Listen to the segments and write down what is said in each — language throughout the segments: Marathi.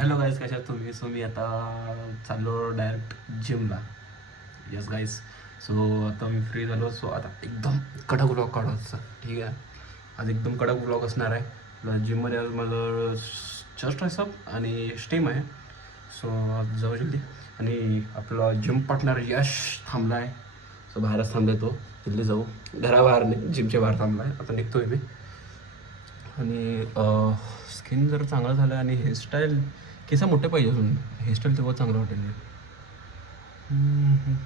हॅलो गाईज, कशा आहात तुम्ही? सो मी आता चाललो डायरेक्ट जिमला. यस गाईज, सो आता मी फ्री झालो. सो आता एकदम कडक ब्लॉग काढायचा, ठीक आहे. आज एकदम कडक ब्लॉग असणार आहे. जिममध्ये आज माझं जस्ट असं आणि स्टेम आहे. सो जाऊ जल्दी. आणि आपला जिम पार्टनर यश थांबला आहे. सो बाहेरच थांबले, तो जल्दी जाऊ. घराबाहेर नाही, जिमच्या बाहेर थांबला आहे. आता निघतोय मी. आणि स्किन जर चांगलं झालं आणि हेअरस्टाईल, केस मोठे पाहिजे अजून, हेअरस्टाईल तेव्हा चांगलं वाटेल.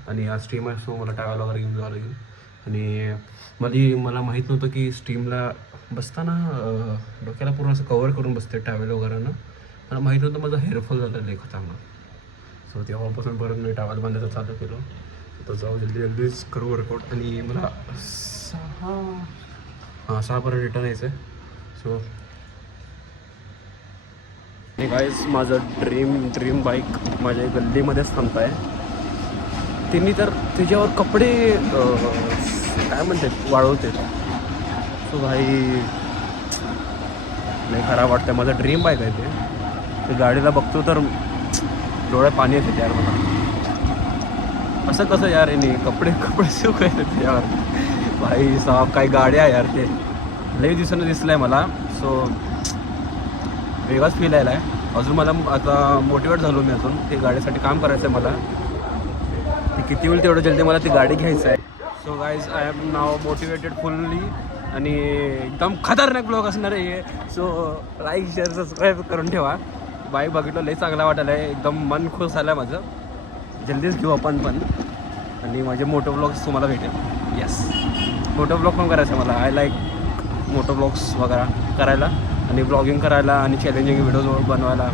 आणि आज स्ट्रीम आहे, सो मला टाळायला वगैरे घेऊन जावं लागेल. आणि मला माहीत नव्हतं की स्ट्रीमला बसताना डोक्याला पूर्ण असं कवर करून बसते टॅवेल वगैरे ना. मला माहीत नव्हतं माझा हेअरफॉल झालेला आहे चांगला. सो तेव्हापासून परत मी टावेल बांधायचं चालू केलं. तर जाऊ जल्दीच करू वर्कआउट. आणि मला 6 पर्यंत रिटर्न यायचं आहे. सो गाईज, माझं ड्रीम बाईक माझ्या गल्लीमध्येच थांबत आहे. त्यांनी तर त्याच्यावर कपडे काय म्हणतात वाढवते. सो भाई नाही, खराब वाटतं. माझं ड्रीम बाईक आहे ते गाडीला बघतो तर डोळ्यात पाणी येते यार मला. असं कसं यार, यांनी कपडे शिवायचे त्याच्यावर. भाई साहेब, काही गाड्या आहे यार, ते लई दिवसानं दिसलं आहे मला. सो वेगळाच फील यायला आहे. अजून मला आता मोटिवेट झालो मी अजून ते गाडीसाठी काम करायचं आहे मला. ते किती होईल तेवढं जल्दी मला ती गाडी घ्यायचं आहे. So guys, I am now motivated fully. आणि एकदम खतरनाक ब्लॉग असणार आहे. सो लाईक शेअर सबस्क्राईब करून ठेवा. बाईक बघितलं, लई चांगला वाटायला आहे. एकदम मन खुश झालं आहे माझं. जल्दीच घेऊ आपण पण. आणि माझे मोटो ब्लॉग्स तुम्हाला भेटेल. येस, मोटो ब्लॉग पण करायचं मला. आय लाईक मोटो ब्लॉग्स वगैरे करायला आणि ब्लॉगिंग करायला आणि चॅलेंजिंग व्हिडिओज बनवायला.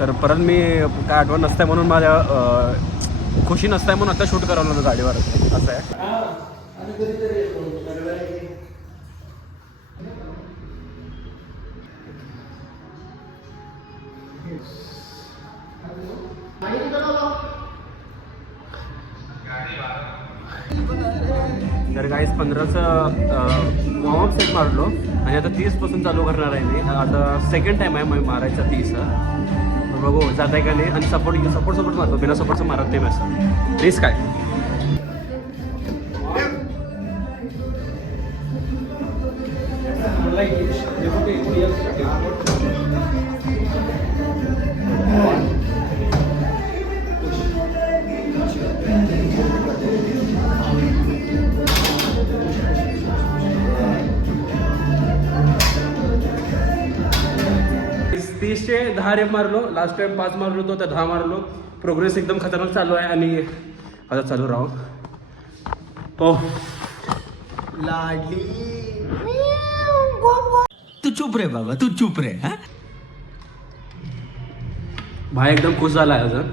तर परत मी काय आठवण नसतं म्हणून माझ्या खुशी नसतं म्हणून आता शूट करावं लागलं गाडीवर. असं आहे. तर गाईज 15चं वॉर्मअप सेट मारलो आणि आता 30पासून चालू करणार आहे मी. आता सेकंड टाईम आहे मग मारायचा 30. बघू जात आहे का नाही. आणि सपोर्ट मारतो, बिना सपोर्टचं मारत ते मी असं. रिस्क आहे. तीसचे 10 रेप मारलो. लास्ट टाइम 5 मारलो होतो, तर 10 मारलो. प्रोग्रेस एकदम खतरनाक चालू आहे. आणि आता चालू राहू. हो लाडली, तू चुप रे बाबा, तू चुप रे. हा, भाई एकदम खुश झाला आहे अजून.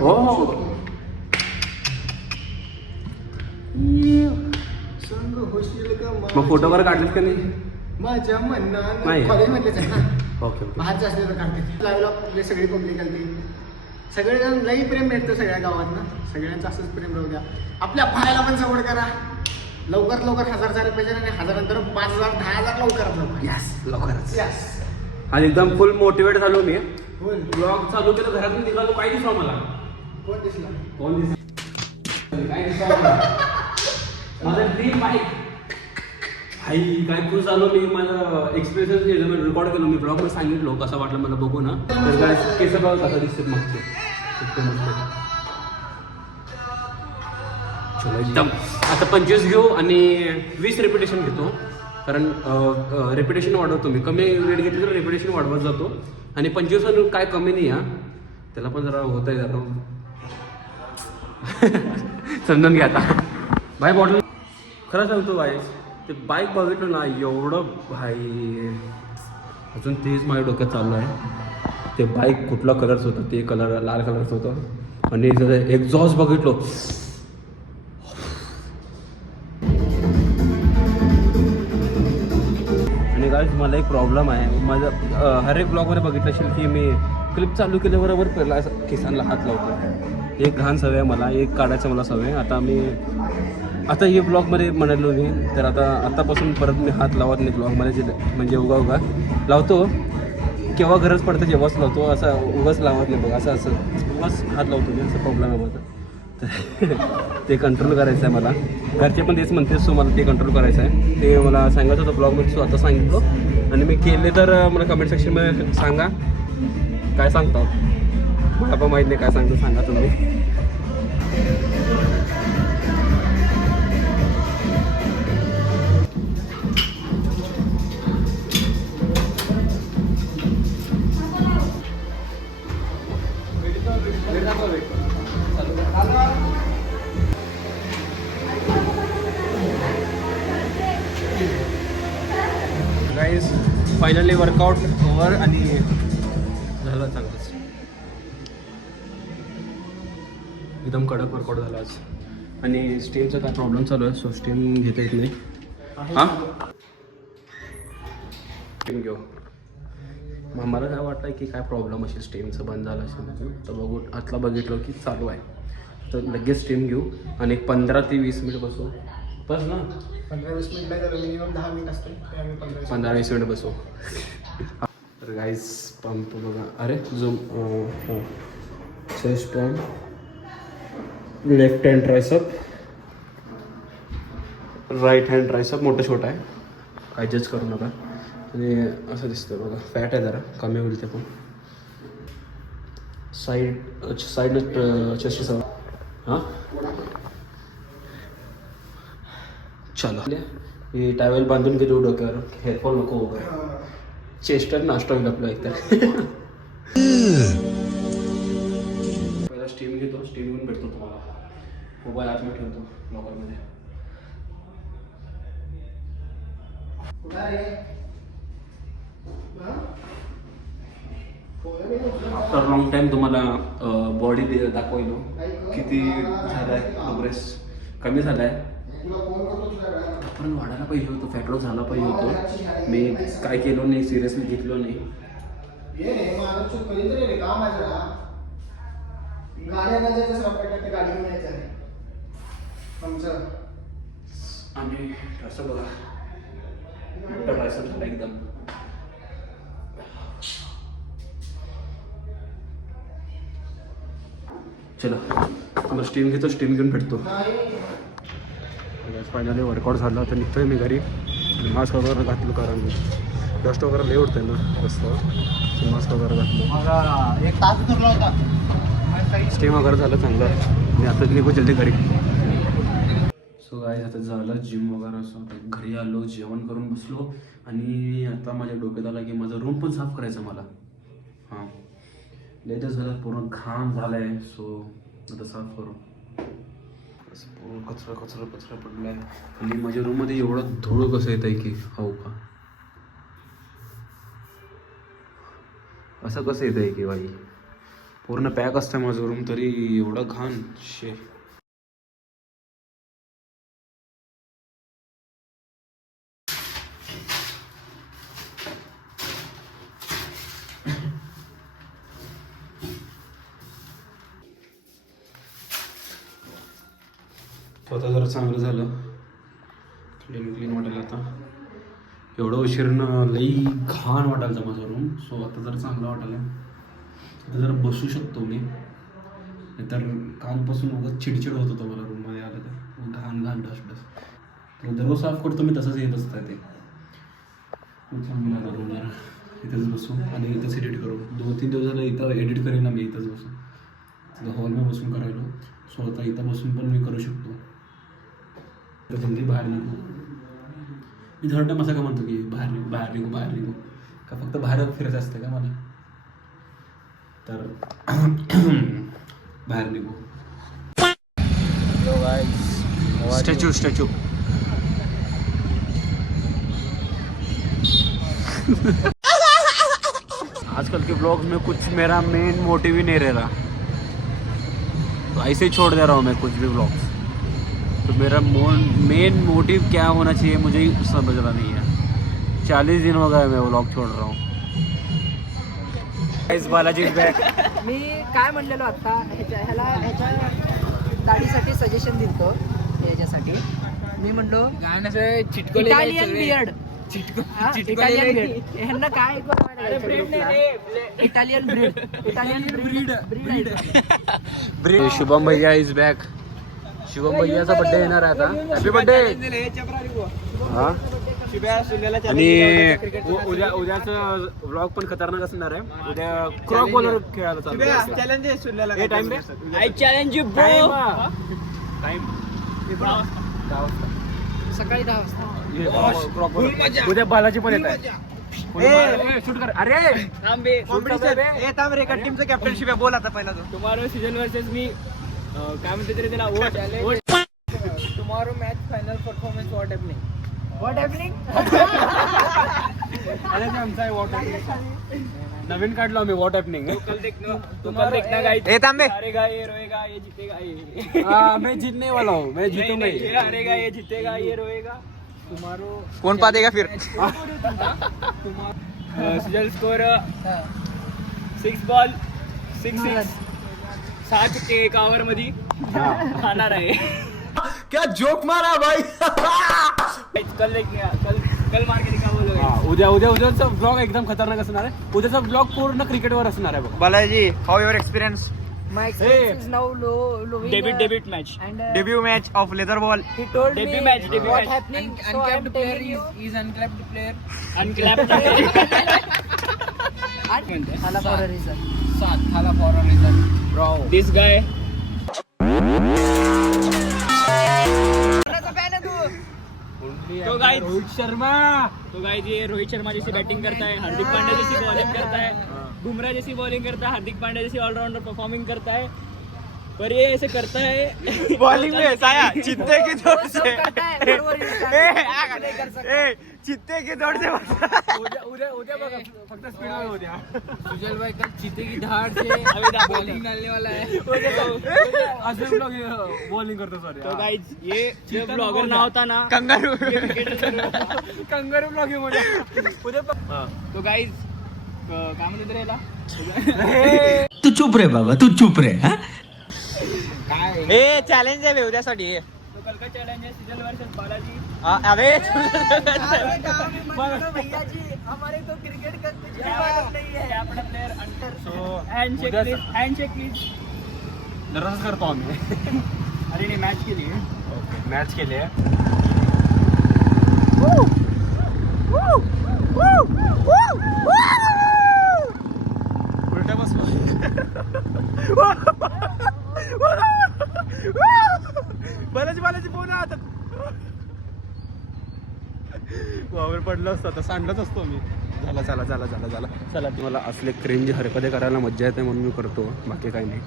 हो संग होशील का मग फोटो वगैरे काढलेत का नाही? माझ्या मनानं नाही. कॉलेज मधलेच आहे ना. Okay okay. बाहेरचं असलेलं काढते. लाईव्हला आपले सगळी पब्लिक आली. सगळेजण लई प्रेम भेटतं सगळ्या गावात ना. सगळ्यांचं असंच प्रेम राहू द्या. आपल्या भायला पण सपोर्ट करा. लवकर 1000 झाले पाहिजे आणि 1000 5000 10,000 लवकर. यस, लवकरच. यस, आणि एकदम फुल मोटिवेट झालो मी. बोल. ब्लॉग चालू केलं, घरातून निघालो, काय दिसला मला? कोण दिसला? कोण दिसलं? काय दिसला मला? माझं ड्रीम बाईक. आई काय खुश झालो मी. माझं एक्सपिरियन्स रेकॉर्ड केलं मी. ब्लॉगमध्ये सांगितलो कसं वाटलं मला बघू ना. तर काय केस बघा कसं दिसतात मागचे. एकदम मस्त. चलो एकदम आता 25 घेऊ आणि 20 रेप्युटेशन घेतो. कारण रेप्युटेशन वाढवतो मी. कमी वेट घेतली तर रेप्युटेशन वाढवत जातो. आणि 25 काय कमी नाही हा. त्याला पण जरा होत आहे जरा. समजून घ्या आता. भाई बॉटल खरं सांगतो भाई, ते बाईक बघितलं ना एवढं भाई. अजून तेच माझ्या डोक्यात चालू आहे. ते बाईक कुठला कलरच होतं, ते कलर लाल कलरचं होतं. आणि जर एक्झॉस्ट बघितलो, आणि गाईज मला एक प्रॉब्लेम आहे. माझं हर एक ब्लॉगमध्ये बघितलं असेल की मी क्लिप चालू केल्याबरोबर पहिला असं केसांना हात लावतो. एक घाण सवय आहे मला. एक काढायचं मला सवय. आता मी आता हे ब्लॉगमध्ये म्हणालो मी तर आतापासून परत मी हात लावत नाही ब्लॉगमध्ये म्हणजे उगा लावतो केव्हा गरज पडते जेव्हाच लावतो असं उगाच लावत नाही बघा असं उगाच हात लावतो मी असं प्रॉब्लेम आहे माझा तर ते कंट्रोल करायचं आहे मला घरचे पण तेच म्हणते सो मला ते कंट्रोल करायचं आहे ते मला सांगत होतं ब्लॉगमध्ये सो आता सांगितलो आणि मी केले तर मला कमेंट सेक्शनमध्ये सांगा काय सांगता मला पण माहीत नाही काय सांगतो सांगा तुम्ही गाईज फायनली वर्कआउट ओव्हर आणि झालं चांगलंच एकदम कडक वर्कआउट झाला आज आणि स्टेमचा काय प्रॉब्लेम चालू आहे सो स्टेम घेता येत नाही हां स्टेम घेऊ मग मला काय वाटतं की काय प्रॉब्लेम असेल स्टेमचं बंद झालं असेल तर बघू आतला बघितलं की चालू आहे तर लगेच स्टेम घेऊ आणि एक 15 ते 20 मिनिट बसू बस ना 15-20 मिनिटला जर मिनिमम 10 मिनिट असते ते आम्ही 15-20 मिनिट बसू तर गाईज पंप बघा अरे जो chest pump left hand triceps right hand triceps मोठं छोटा आहे काय जज करू नका आणि असं दिसतं बघा फॅट आहे जरा कमी होईल ते पण साईडनं चेस्ट सगळं हां चलो हे टावेल बांधून घेतो डोक्यावर हेडफोन नको वगैरे चेस्टर नाश्ता होईल आपलं एकतर पहिला स्टीम घेतो स्टीम घेऊन भेटतो तुम्हाला मोबाईल आतमध्ये ठेवतो मोबाईलमध्ये आफ्टर लॉंग टाईम तुम्हाला बॉडी दाखवलो किती झालं आहे प्रोग्रेस कमी झाला आहे पण वाढायला पाहिजे होतं फॅट लॉस झाला पाहिजे होतं मी काय केलो नाही सिरियसली घेतलो नाही आणि असं बघा झालं एकदम चला मला स्टीम घेतो स्टीम घेऊन भेटतो फायनली वर्कआउट झालं तर निघतोय मी घरी मास्क वगैरे घातलं कारण डस्ट वगैरे लय उडतंय ना रस्त्यावर मास्क वगैरे घातलं एक तास धरला होता स्टीम वगैरे झालं चांगलं मी आता निघू जल्दी घरी सो गाईज आता झालं जिम वगैरे असं घरी आलो जेवण करून बसलो आणि आता माझ्या डोक्यात आला की माझा रूम पण साफ करायचा मला हां लेटच झालं पूर्ण घाण झालं आहे सो आता साफ करू असं पूर्ण कचरा पडला आहे आणि माझ्या रूममध्ये एवढं धूळ कसं येत आहे की हो का असं कसं येत आहे की बाई पूर्ण पॅक असतं माझं रूम तरी एवढं घाण शे स्वतः जरा चांगलं झालं क्लीन वाटायला आता एवढं उशीरनं लई घाण वाटायचं माझा रूम सो आता जरा चांगलं वाटायला आता जरा बसू शकतो मी नाहीतर कालपासून उगाच चिडचिड होत होतं मला रूममध्ये आलं तर घाण डस्ट दररोज साफ करतो मी तसंच येत असतं ते चांगलं आलं रूम जरा इथंच बसू आणि इथंच एडिट करू 2-3 दिवस झालं इथं एडिट करेन ना मी इथंच बसून हॉलमध्ये बसून करायलो सो आता इथं बसून पण मी करू शकतो तर जल्दी बाहेर निघू मी थर्ड टाईम असं का म्हणतो की बाहेर निघू का फक्त बाहेर फिरायचं असतं का मला तर बाहेर निघू स्टॅच्यू आजकल के ब्लॉग्स में कुछ मेरा मेन मोटिव ही नहीं रह रहा तो ऐसे ही छोड़ दे रहा हूँ मैं कुछ भी ब्लॉग्स तो मेरा मेन मोटिव क्या होना चाहिए मुझे ही समझ रहा नहीं है 40 दिन हो गए मैं व्लॉग छोड़ रहा हूँ बालाजी बॅक मी काय म्हणलेलो आता ह्याच्या दाढीसाठी सजेशन दिलतो होते याच्यासाठी. मी म्हणलो इटालियन बियर्ड, इटालियन ब्रीड. ह्यांना काय Italian breed, Italian breed. Shubham भैया इज बॅक. शुभम भैयाचा बर्थडे येणार आहे आता. Happy birthday. हा आणि उद्याच व्लॉग पण खतरनाक असणार आहे. उद्या क्रॉक बॉलर खेळायला चालू आहे. Time they. I challenge you bro. Time सकाळी 10 वाजता. उद्या बालाजी पण येत आहे. शूट कर. अरे टीमचं कॅप्टनशिप आहे. बोल आता पहिला तो. टुमारो सीजन वर्सेस मी काय म्हणते तरी त्याला tomorrow match final performance what happening. What happening अरे ते आमचा आहे वॉट हॅपनिंग. नवीन काढलो आम्ही वॉट हॅपनिंग. देखना गाइस. ए तांबे. हारेगा ये रोएगा ये जीतेगा ये. मैं जीतने वाला हूँ. मैं जीतूंगा. ये हारेगा ये जीतेगा ये रोएगा. टुमारो कोण पाहतेगा फिर. सीजन स्कोर 6 बॉल 6 6 चुके 1 ओव्हर मध्ये खाणार आहे. क्या जोक मारा भाई. कल मार के दिखा बोलो. उद्याचा ब्लॉग एकदम खतरनाक असणार आहे. उद्याचा ब्लॉग पूर्ण क्रिकेटवर असणार आहे बघा. Balaji, how your experience. My experience is now low. Debut match. And debut match of leather ball. he told Debut me match, debut what match. happening. So I'm telling you. Is unclapped player. Hala for a reason. Thala for a reason. Bro. This guy. तो guys. रोहित शर्मा. तो गाइस ये रोहित शर्मा जैसी बैटिंग करता है, हार्दिक पांड्या जैसी बॉलिंग करता है, बुमराह जैसी बॉलिंग करता है, हार्दिक पांड्या जैसी ऑलराउंडर परफॉर्मिंग करता है. पर ये ऐसे करता है बॉलिंग में साया चित्ते की दौड़ से. करता है, बरोबर आहे. नहीं कर सकता. चित्ते की दौड़ से. उद्या बघा फक्त स्पीड मध्ये उद्या. सुजल भाई कल चीते की धाड़ से बॉलिंग डालने वाला है. असे ब्लॉग बॉलिंग करतो सॉरी. तो गाइस ये जो ब्लॉगर ना होता ना कंगारू. कंगारू ब्लॉग आहे उद्या. तो गाइस काय म्हणते रे याला. तू चुप रे बाबा, तू चुप रे. हाँ? ए चॅलेंज आहे उद्यासाठी. तो कल का चैलेंज है सीजन वर्सेस बालाजी. अरे भैया जी हमारे तो क्रिकेट का कुछ भी मालूम नहीं है. अपना प्लेयर अंटर. So handshake please. दररोज करतो आम्ही. अरे नहीं मैच के लिए. मॅच केली आहे. उलट्या बसलो. बालाजी फोन आता वावर पडलं असतं आता सांडलंच असतो मी. चला तुम्हाला असले क्रिंज हरकते करायला मज्जा येते म्हणून मी करतो. बाकी काही नाही.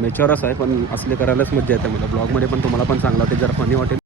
मेच्युअरच आहे पण असले करायलाच मज्जा येते मला. ब्लॉगमध्ये पण तुम्हाला पण चांगला वाटेल. जर फनी वाटेल